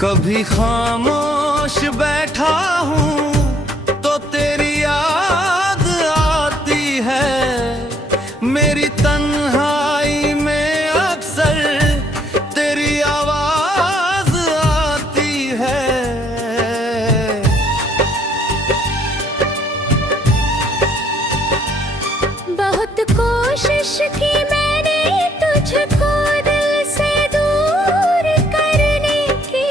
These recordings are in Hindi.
कभी खामोश बैठा हूँ तो तेरी याद आती है, मेरी तन्हाई में अक्सर तेरी आवाज आती है। बहुत कोशिश की मैंने तुझको दिल से दूर करने की,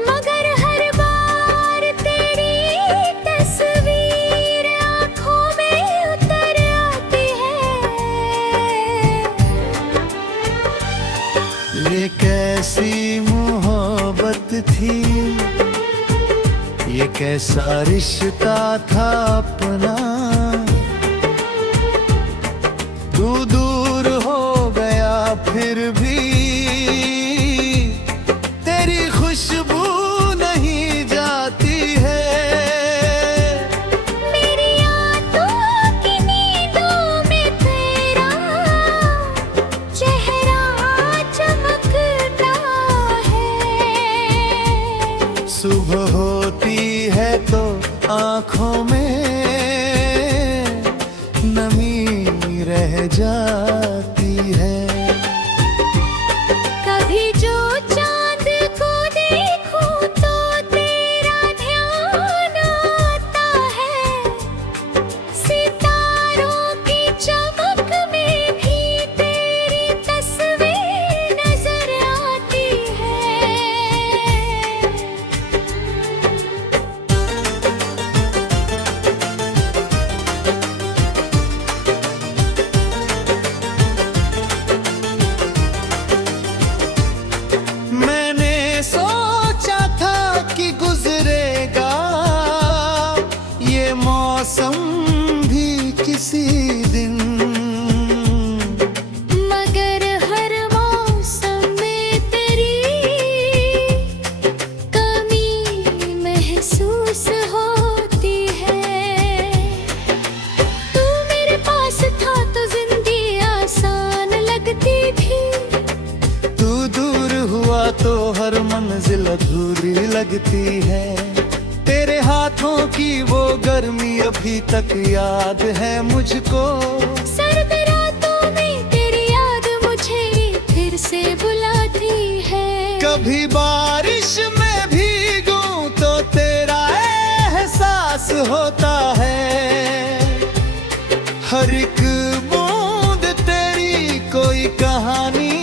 मगर हर बार तेरी तस्वीर आँखों में उतर आती है। ये कैसी मोहब्बत थी, ये कैसा रिश्ता था अपना, तू दूर हो गया फिर भी तेरी खुशबू नहीं जाती है। मेरी आंखों की नींदों में तेरा चेहरा चमकता है। सुबह होती है तो आँखों में नमी रह जाती है। कभी जो चांद को देखूं तो तेरा ध्यान आता है, सितारों की चमक में भी तेरी तस्वीर नजर आती है। मैंने सोचा था कि गुजरेगा ये मौसम भी किसी दिन, मगर हर मौसम में तेरी कमी महसूस होती है। तू मेरे पास था तो जिंदगी आसान लगती थी, तू दूर हुआ तो हर मंजिल अधूरी लगती है। तेरे हाथों की वो गर्मी अभी तक याद है मुझको, सर्द रातों में तेरी याद मुझे फिर से बुलाती है। कभी बारिश में भीगूं तो तेरा एहसास होता है, हर एक बूंद तेरी कोई कहानी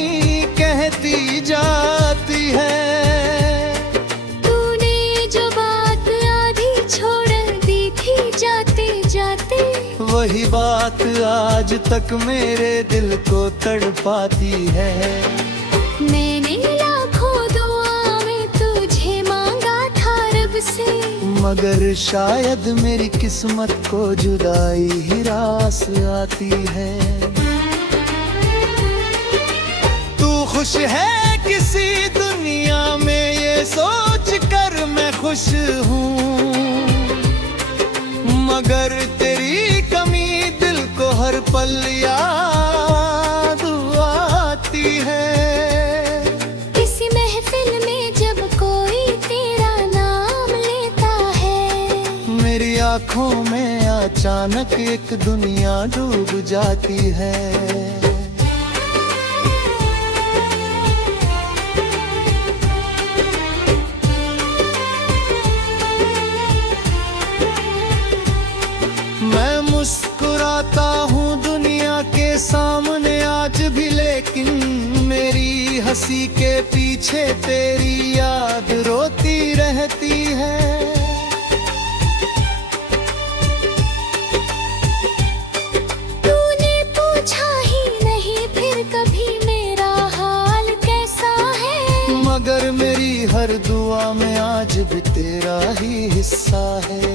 कहती जाती है। तूने जो बात आधी छोड़ दी थी जाते जाते, वही बात आज तक मेरे दिल को तड़पाती है। मैंने लाखों दुआ में तुझे मांगा था रब से, मगर शायद मेरी किस्मत को जुदाई ही रास आती है। तू खुश है किसी दुनिया में ये सोच कर मैं खुश हूँ, मगर तेरी कमी दिल को हर पल याद आती है। किसी महफिल में जब कोई तेरा नाम लेता है, मेरी आँखों में अचानक एक दुनिया डूब जाती है। मैं मुस्कुराता हूँ दुनिया के सामने आज भी, लेकिन मेरी हंसी के पीछे तेरी याद रोती रहती है। तूने पूछा ही नहीं फिर कभी मेरा हाल कैसा है, मगर मेरी हर दुआ में आज भी तेरा ही हिस्सा है।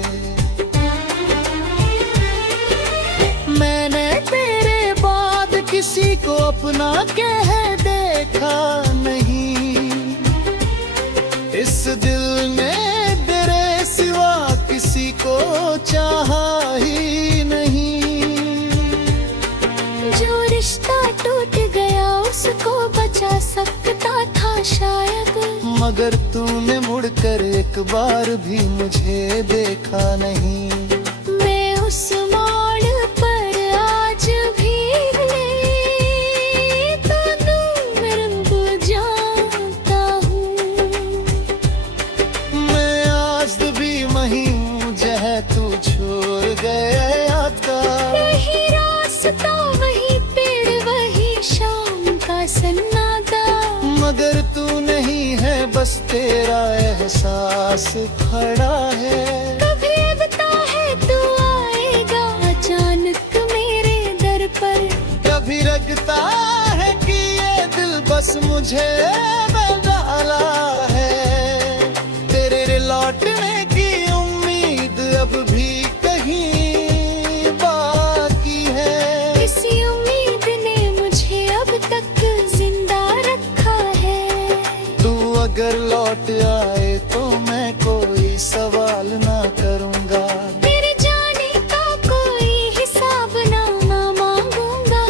मैंने तेरे बाद किसी को अपना कह देखा नहीं, इस दिल ने तेरे सिवा किसी को चाहा ही नहीं। जो रिश्ता टूट गया उसको बचा सकता था शायद, मगर तूने मुड़कर एक बार भी मुझे देखा नहीं। मैं उस मोड़ पर आज भी तो दूर जानता हूँ। मैं आज भी वही हूँ जहाँ तू छोड़ गया याद का। वही रास्ता वही पेड़ वही शाम का सन्नाटा, मगर तू नहीं है बस तेरा एहसास खड़ा है। कभी लगता है तू आएगा अचानक मेरे दर पर, कभी लगता है कि ये दिल बस मुझे डाला है। तेरे लौटने की उम्मीद अब भी कहीं बाकी है। इसी उम्मीद ने मुझे अब तक जिंदा रखा है। तू अगर लौट आए तो मैं कोई सवाल ना करूँगा। तेरे जाने का कोई हिसाब ना मांगूंगा।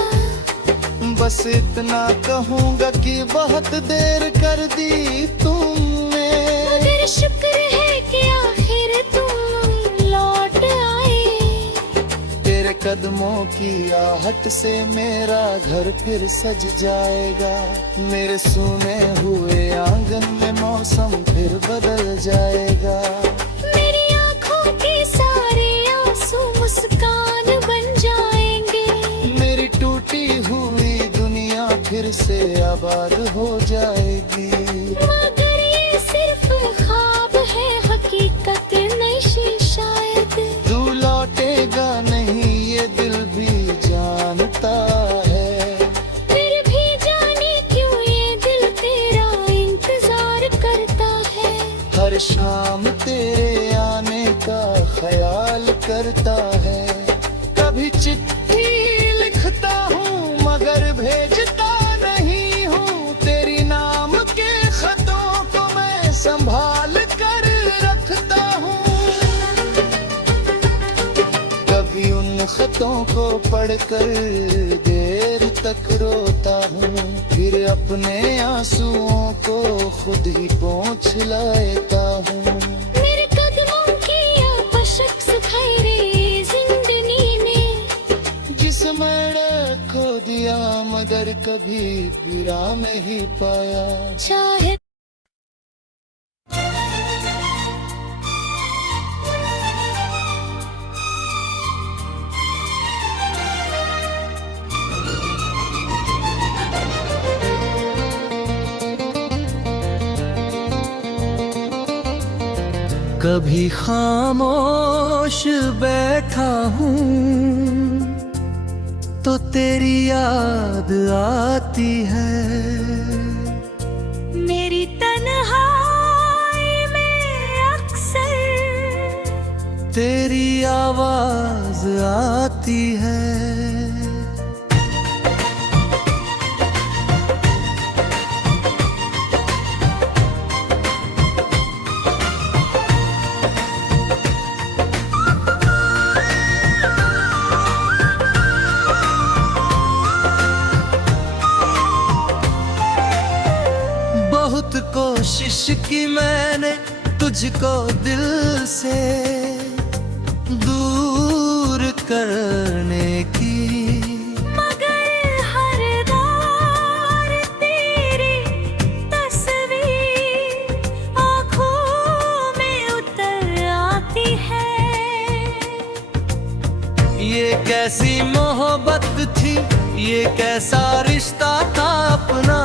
बस इतना कहूँगा कि बहुत देर कर दी तुमने। मगर शुक्र है कि आखिर तुम लौट आए। तेरे कदमों की आहट से मेरा घर फिर सज जाएगा। मेरे सूने हुए आंगन में मौसम फिर बदल जाएगा। मेरी आँखों के सारे आंसू मुस्कान बन जाएंगे। मेरी टूटी हुई दुनिया फिर से आबाद हो जाएगी। मगर ये सिर्फ ख्वाब है हकीकत नहीं शायद। तू लौटेगा नहीं ये दिल भी जानता है। फिर भी जाने क्यों ये दिल तेरा इंतजार करता है। हर शाम तेरे आने का ख्याल करता है। कभी चिट्ठी लिखता हूँ मगर भेजता नहीं हूँ। तेरी नाम के खतों को मैं संभाल कर रखता हूँ। कभी उन खतों को पढ़कर देर तक रोता हूँ। फिर अपने आंसुओं को खुद ही पोंछ लेता हूँ। मेरे कदमों की आपशक सुखाई जिंदगी ने, जिसमें खो दिया मगर कभी विराम नहीं पाया। चाहे कभी खामोश बैठा हूँ तो तेरी याद आती है। मेरी तन्हाई में अक्सर तेरी आवाज आती है। बहुत कोशिश की मैंने तुझको दिल से दूर करने की, मगर हर बार तेरी तस्वीर आँखों में उतर आती है। ये कैसी मोहब्बत थी ये कैसा रिश्ता था अपना।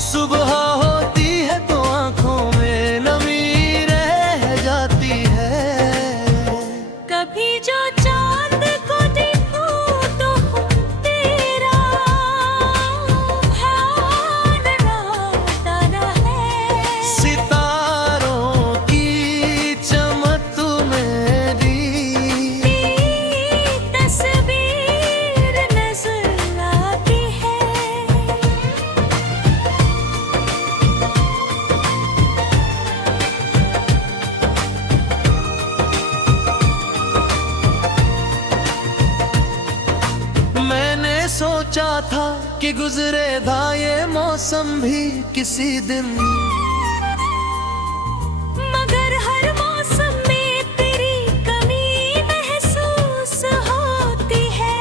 सुबह होती है तो आंखों में नमी रह जाती है। कभी जो चांद को देखो कि गुजरेगा ये मौसम भी किसी दिन, मगर हर मौसम में तेरी कमी महसूस होती है।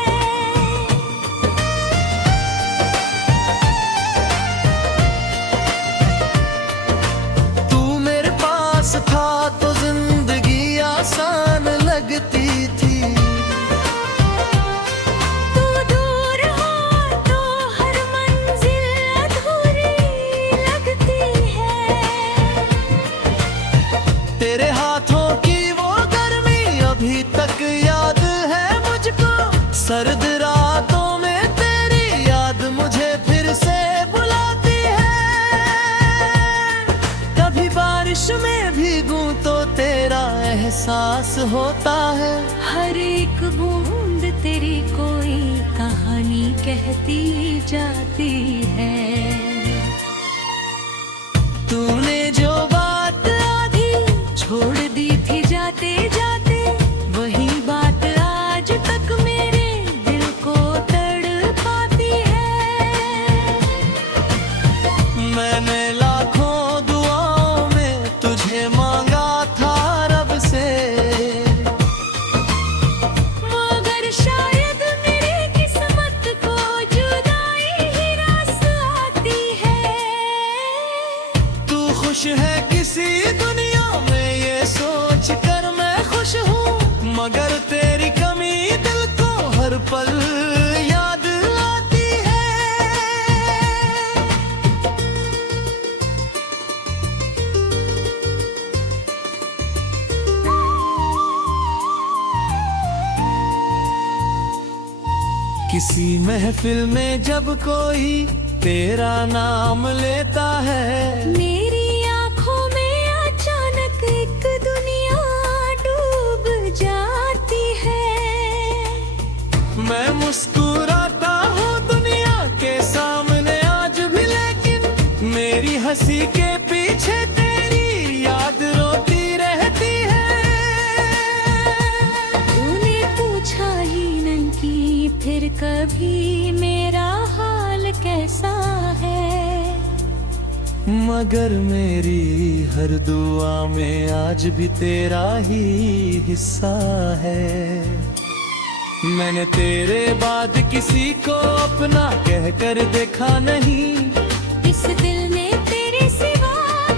तू मेरे पास था तो जिंदगी आसान लगती थी, तू दूर हो तो हर मंजिल अधूरी लगती है। तेरे हाथों की वो गर्मी अभी तक याद है मुझको, सर्द रातों में तेरी याद मुझे फिर से बुलाती है। कभी बारिश में भीगूं तो तेरा एहसास होता है, हर एक बूंद तेरी कोई कहानी कहती जाती है। तूने जो बात आधी छोड़ दी थी जाते जाते, वही बात आज तक मेरे दिल को तड़पाती है। मैंने लाखों दुआओं में तुझे मांगा था रब से, मगर शायद मेरी किस्मत को जुदाई ही रास आती है। तू खुश है किसी दुनिया में ये सोच कर मैं खुश हूँ, मगर तेरी कमी दिल को हर पल याद आती है। किसी महफिल में जब कोई तेरा नाम लेता है, मेरी आंखों में अचानक एक दुनिया डूब जाती है। मैं मुस्कुराता हूँ दुनिया के सामने आज भी, लेकिन मेरी हंसी के पीछे तेरी याद रोती रहती है। तूने पूछा ही नहीं कि फिर कभी मेरा हाल कैसा है, मगर मेरी हर दुआ में आज भी तेरा ही हिस्सा है। मैंने तेरे बाद किसी को अपना कहकर देखा नहीं, इस दिल ने तेरे सिवा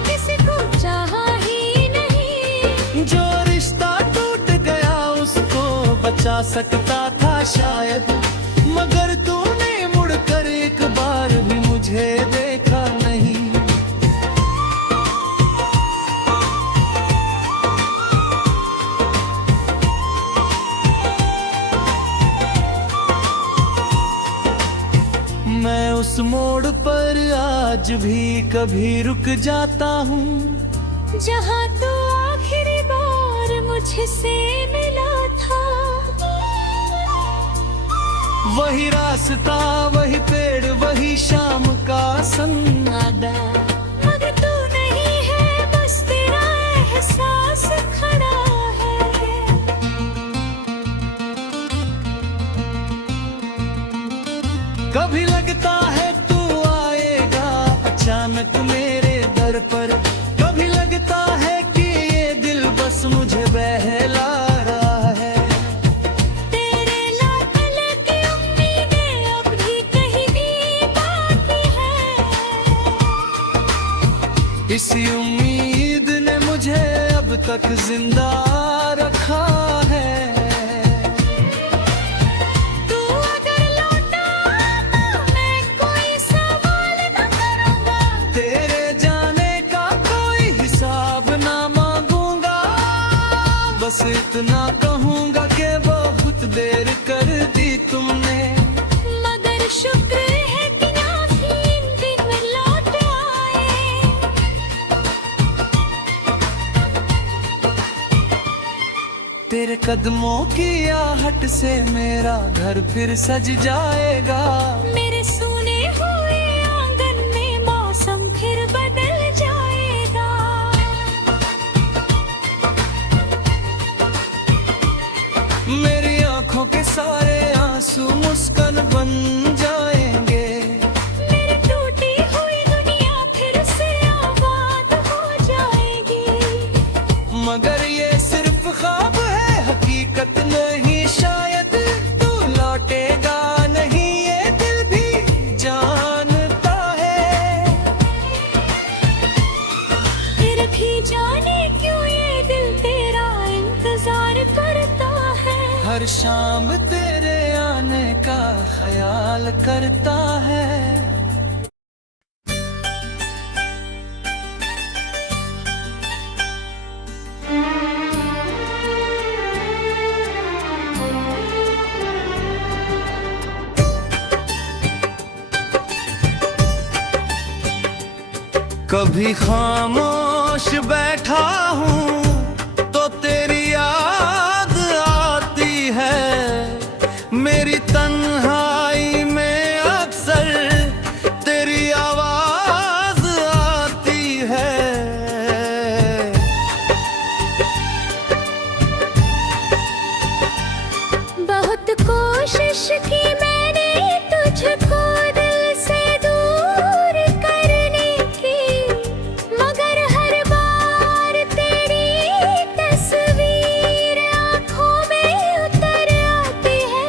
किसी को चाहा ही नहीं। जो रिश्ता टूट गया उसको बचा सकता था शायद, मगर तूने मुड़कर एक बार भी मुझे देखा नहीं। मैं उस मोड़ पर आज भी कभी रुक जाता हूँ, जहाँ तू आखिरी बार मुझसे मिला था। वही रास्ता वही पेड़ वही शाम का सन्नाटा, मगर तू नहीं है, बस तेरा एहसास खड़ा है। कभी लगता है तू आएगा अचानक मेरे दर पर, कभी लगता है कि ये दिल बस मुझे बहला रहा है। तेरे लाल की उम्मीदें अब भी कहीं भी बाकी है। इसी उम्मीद ने मुझे अब तक जिंदा रखा है। तू अगर लौटा तो मैं कोई सवाल न करूँगा, तेरे जाने का कोई हिसाब ना मांगूंगा, बस इतना कहूंगा कि बहुत देर कर दी तुमने। मगर शुक्र है कि आखिर दिन लौट आए। तेरे कदमों की आहट से मेरा घर फिर सज जाएगा, मेरे सुने हुए आंगन में मौसम फिर बदल जाएगा। मेरी आंखों के सारे आंसू मुस्कान बन जाएंगे। शाम तेरे आने का ख्याल करता है। कभी खामोश बैठा हूँ तो तेरी याद आती है, मेरी तन्हाई में अक्सर तेरी आवाज आती है। बहुत कोशिश की मैंने तुझको दिल से दूर करने की, मगर हर बार तेरी तस्वीर आँखों में उतर आती है।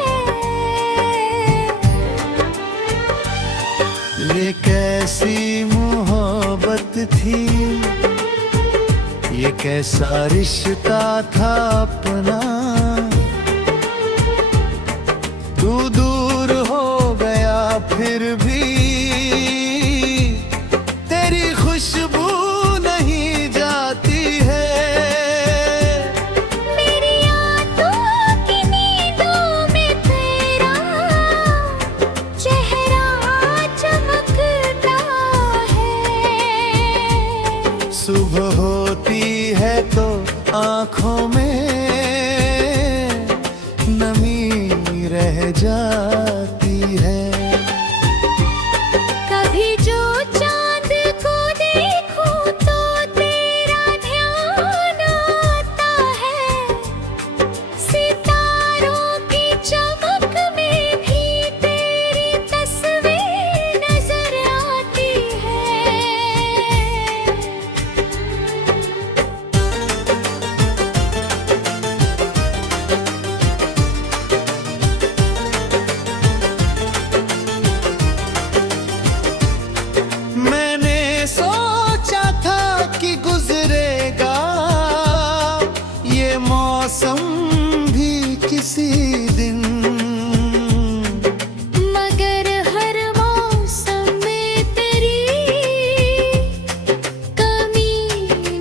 ये कैसी मोहब्बत थी, ये कैसा रिश्ता था अपना, तू दूर हो गया फिर भी तेरी खुशबू नहीं जाती है। मेरी आंखों की नींदों में तेरा चेहरा चमकता है। सुबह होती है तो आँखों में नमी रह जाती है। कभी जो चांद को देखूं तो तेरा ध्यान आता है, सितारों की चमक में भी तेरी तस्वीर नजर आती है। मैंने सोचा था कि गुजरेगा ये मौसम भी किसी दिन, मगर हर मौसम में तेरी कमी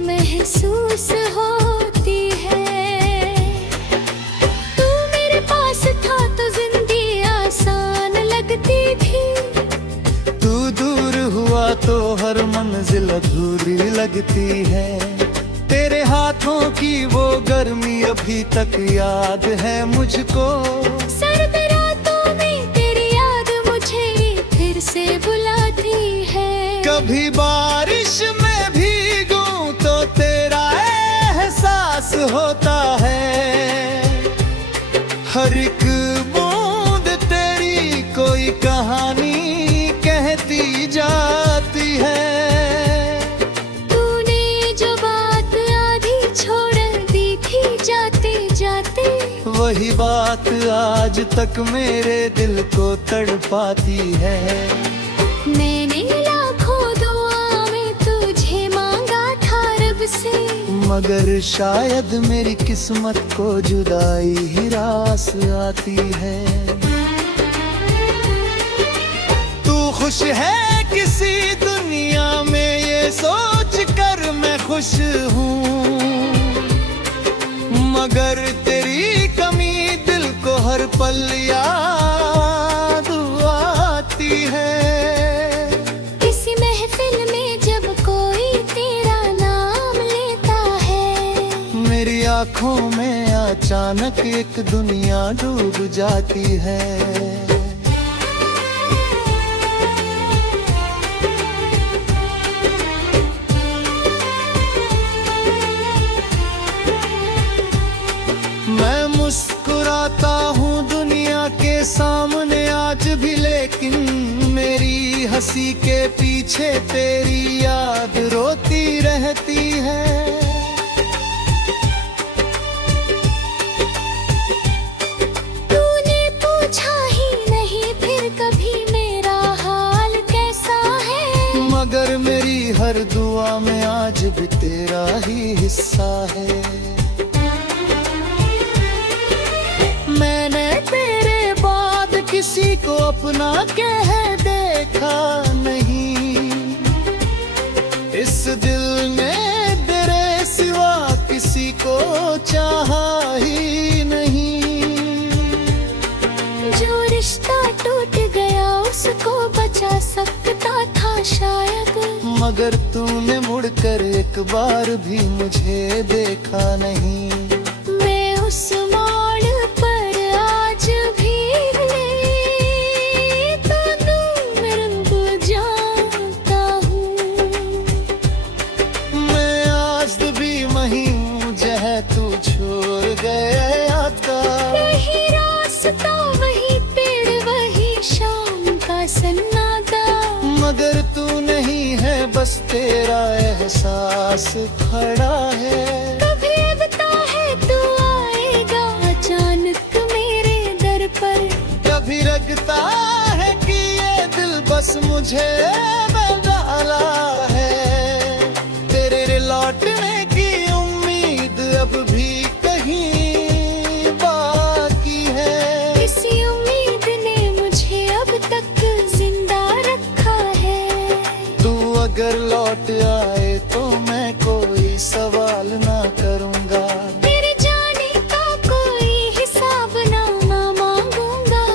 महसूस होती है। तू मेरे पास था तो जिंदगी आसान लगती थी, तू दूर हुआ तो हर मंजिल अधूरी लगती है। तेरे हाथों की वो गर्मी अभी तक याद है मुझको, सर्द रातों में तेरी याद मुझे फिर से बुलाती है। कभी बारिश में भीगूं तो तेरा एहसास होता है, हर एक बूंद तेरी कोई कहानी कहती जाती है। तूने जो बात आधी छोड़ दी थी जाते जाते, वही बात आज तक मेरे दिल को तड़पाती है। मैंने लाखों दुआ में तुझे मांगा था रब से, मगर शायद मेरी किस्मत को जुदाई ही रास आती है। तू खुश है किसी दुनिया में ये सोच कर मैं खुश हूँ, मगर तेरी कमी दिल को हर पल याद आती है। किसी महफिल में जब कोई तेरा नाम लेता है, मेरी आँखों में अचानक एक दुनिया डूब जाती है। मैं मुस्कुराता हूँ दुनिया के सामने आज भी, लेकिन मेरी हंसी के पीछे तेरी याद रोती रहती है। तूने पूछा ही नहीं फिर कभी मेरा हाल कैसा है, मगर मेरी हर दुआ में आज भी तेरा ही हिस्सा है। मैं किसी को अपना कह देखा नहीं। इस दिल ने तेरे सिवा किसी को चाहा ही नहीं। जो रिश्ता टूट गया उसको बचा सकता था शायद, मगर तूने मुड़कर एक बार भी मुझे देखा नहीं। मैं उस मोड़ पर आज भी तन्नू रब जानता हूँ। मैं आज भी वही हूँ जहाँ तू छोड़ गया याद का। वही रास्ता वही पेड़ वही शाम का सन्नाटा, मगर तू नहीं है बस तेरा एहसास खड़ा है। कभी लगता है तू आएगा अचानक मेरे दर पर, कभी लगता है कि ये दिल बस मुझे बदला है। तेरे लौटने की उम्मीद अब भी कहीं बाकी है। इसी उम्मीद ने मुझे अब तक जिंदा रखा है। तू अगर लौट आए तो मैं कोई सवाल ना करूँगा। तेरे जाने का कोई हिसाब ना मांगूंगा।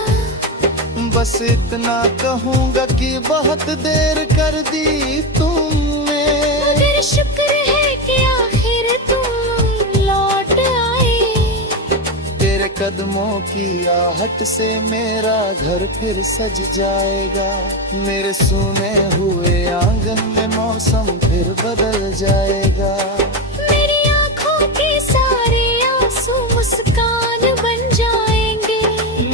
बस इतना कहूँगा कि बहुत देर कर दी तुमने। मगर शुक्र है कि आखिर तुम लौट आए। तेरे कदमों की आहट से मेरा घर फिर सज जाएगा। मेरे सूने हुए आंगन में मौसम फिर बदल जाएगा। मेरी आँखों के सारे आंसू मुस्कान बन जाएंगे।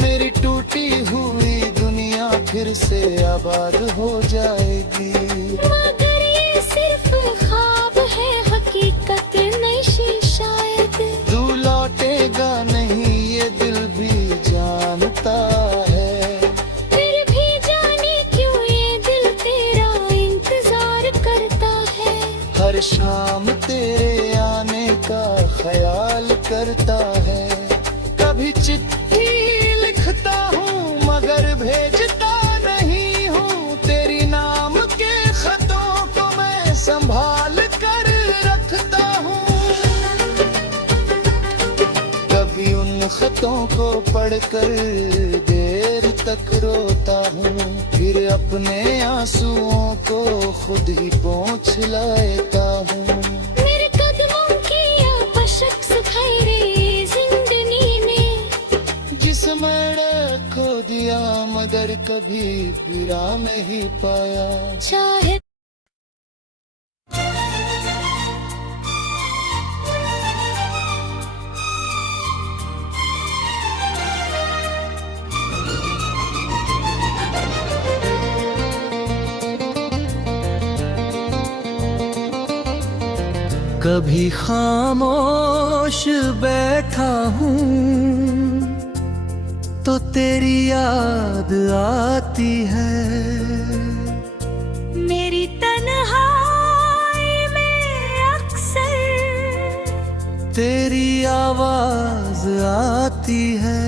मेरी टूटी हुई दुनिया फिर से आबाद हो जाएगी। मगर ये सिर्फ ख्वाब है हकीकत नहीं शायद। तू लौटेगा नहीं ये दिल भी जानता है। फिर भी जाने क्यों ये दिल तेरा इंतजार करता है। हर शाम तेरे आने का ख्याल करता है। कभी चिट्ठी लिखता हूँ मगर भेजता नहीं हूँ। तेरी नाम के खतों को मैं संभाल कर रखता हूँ। कभी उन खतों को पढ़कर देर तक रोता हूँ। फिर अपने आंसुओं को खुद ही पोंछ लेता हूँ। मेरे कदमों की बशक खैरे जिंदगी ने, जिसमें खो दिया मगर कभी विराम ही पाया। चाहे कभी खामोश बैठा हूँ तो तेरी याद आती है। मेरी तन्हाई में अक्सर तेरी आवाज आती है।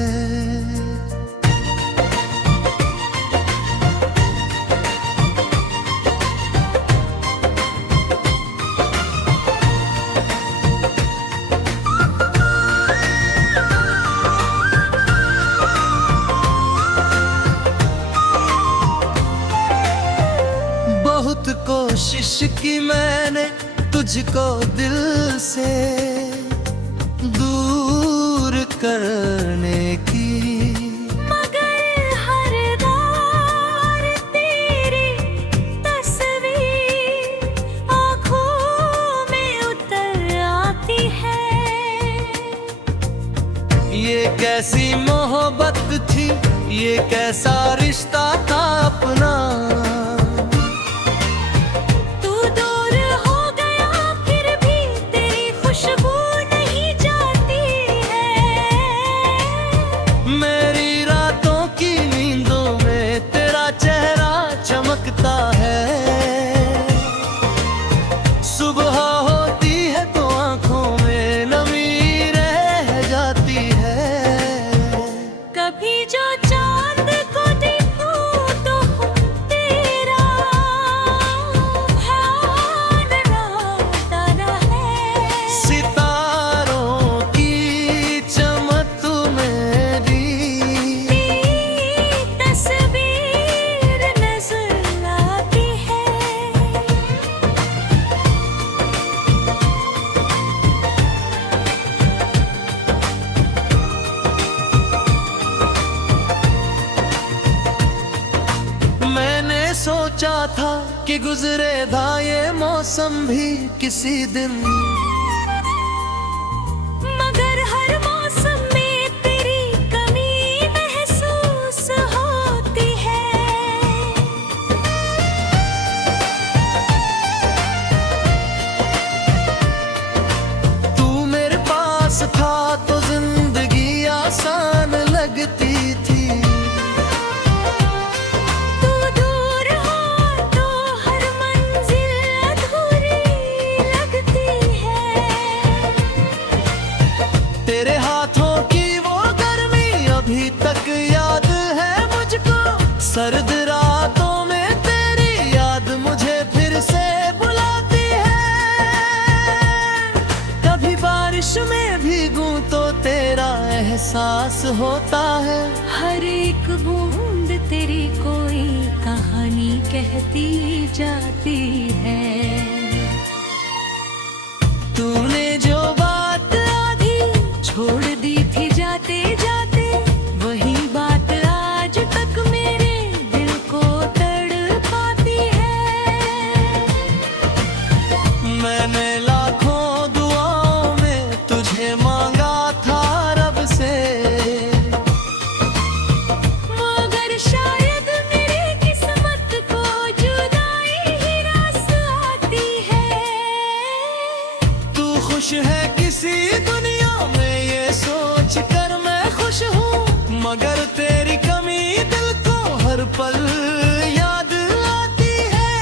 बहुत कोशिश की मैंने तुझको दिल से दूर करने की, मगर हर बार तेरी तस्वीर आँखों में उतर आती है। ये कैसी मोहब्बत थी, ये कैसा रिश्ता था अपना। तू दूर हो गया फिर भी तेरी खुशबू नहीं जाती है। मेरी रातों की नींदों में तेरा चेहरा चमकता है। सुबह होती है तो आंखों में नमी रह जाती है। कभी जो चांद को सोचा था कि गुजरेगा ये मौसम भी किसी दिन, मगर हर मौसम में तेरी कमी महसूस होती है। तू मेरे पास था तो जिंदगी आसान लगती थी, तू दूर हो तो हर मंजिल अधूरी लगती है। तेरे हाथों की वो गर्मी अभी तक याद है मुझको, सर्द रातों में तेरी याद मुझे फिर से बुलाती है। कभी बारिश में भीगूं तो तेरा एहसास होता है, हर एक बूंद तेरी कोई कहानी कहती जाती है। तूने जो बात आधी छोड़ दी थी जाते जाते, वही बात आज तक मेरे दिल को तड़पाती है। मैंने लाखों दुआओं में तुझे मांगा था रब से, मगर शायद मेरी किस्मत को जुदाई ही रास आती है। तू खुश है किसी दुनिया में ये सोच कर मैं खुश हूँ, मगर तेरी कमी दिल को हर पल याद आती है।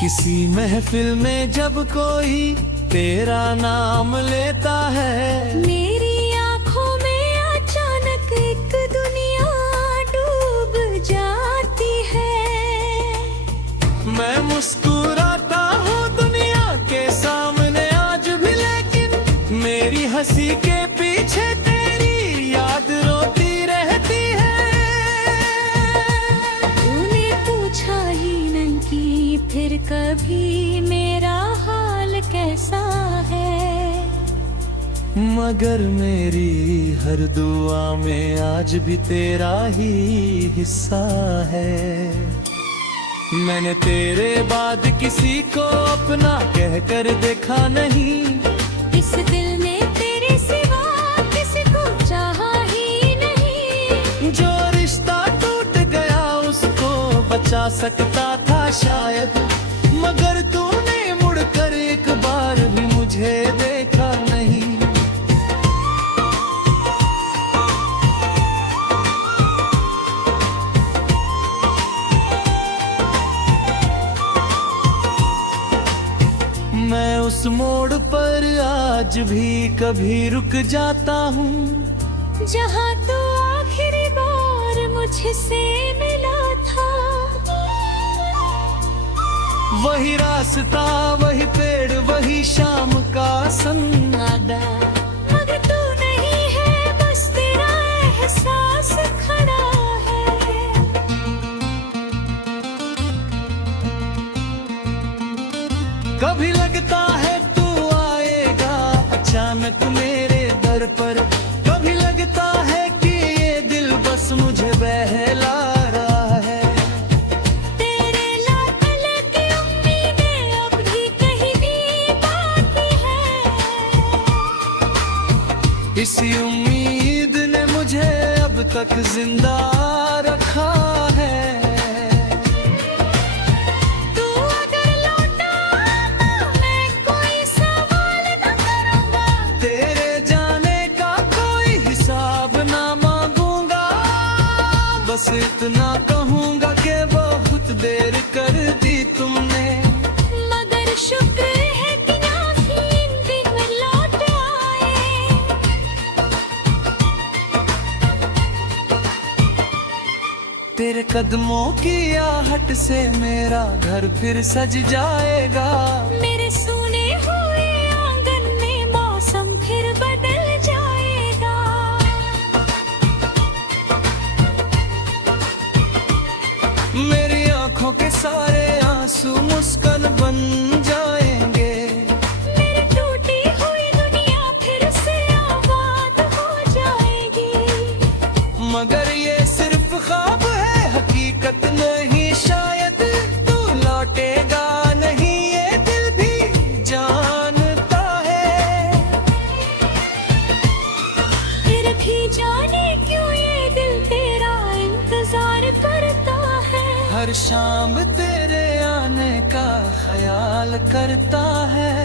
किसी महफिल में जब कोई तेरा नाम लेता है, मेरी आंखों में अचानक एक दुनिया डूब जाती है। मैं मुस्कुराता हूँ दुनिया के सामने आज भी, लेकिन मेरी हंसी के पीछे तेरी याद रोती रहती है। तूने पूछा ही नहीं कि फिर कभी मेरा हाल कैसा है, मगर मेरी हर दुआ में आज भी तेरा ही हिस्सा है। मैंने तेरे बाद किसी को अपना कहकर देखा नहीं, इस दिल ने तेरे सिवा किसी को चाहा ही नहीं। जो रिश्ता टूट गया उसको बचा सकता था शायद, मगर तूने मुड़कर एक बार भी मुझे देखा नहीं। मैं उस मोड़ पर आज भी कभी रुक जाता हूँ, जहाँ तू आखिरी बार मुझसे मिला था। वही रास्ता वही पेड़ वही शाम का सन्नाटा, मगर तू नहीं है, बस तेरा एहसास खड़ा है। कभी लगता है तू आएगा अचानक मेरे दर पर, कभी लगता है कि ये दिल बस मुझे बहला रहा है। तेरे लाल की उम्मीदें अब भी कहीं भी बाकी है। इसी उम्मीद ने मुझे अब तक जिंदा रखा है। तू अगर लौटा तो मैं कोई सवाल न करूँगा, तेरे जाने का कोई हिसाब ना मांगूंगा, बस इतना कहूंगा कि बहुत देर कर दी तुमने। मगर शुक्र है कि नाज़ीन दिन लौट आए। तेरे कदमों की आहट से मेरा घर फिर सज जाएगा, मेरे सुने हुए आंगन में मौसम फिर बदल जाएगा। मेरी आंखों के सारे आंसू मुस्कान बन जाए। शाम तेरे आने का ख्याल करता है।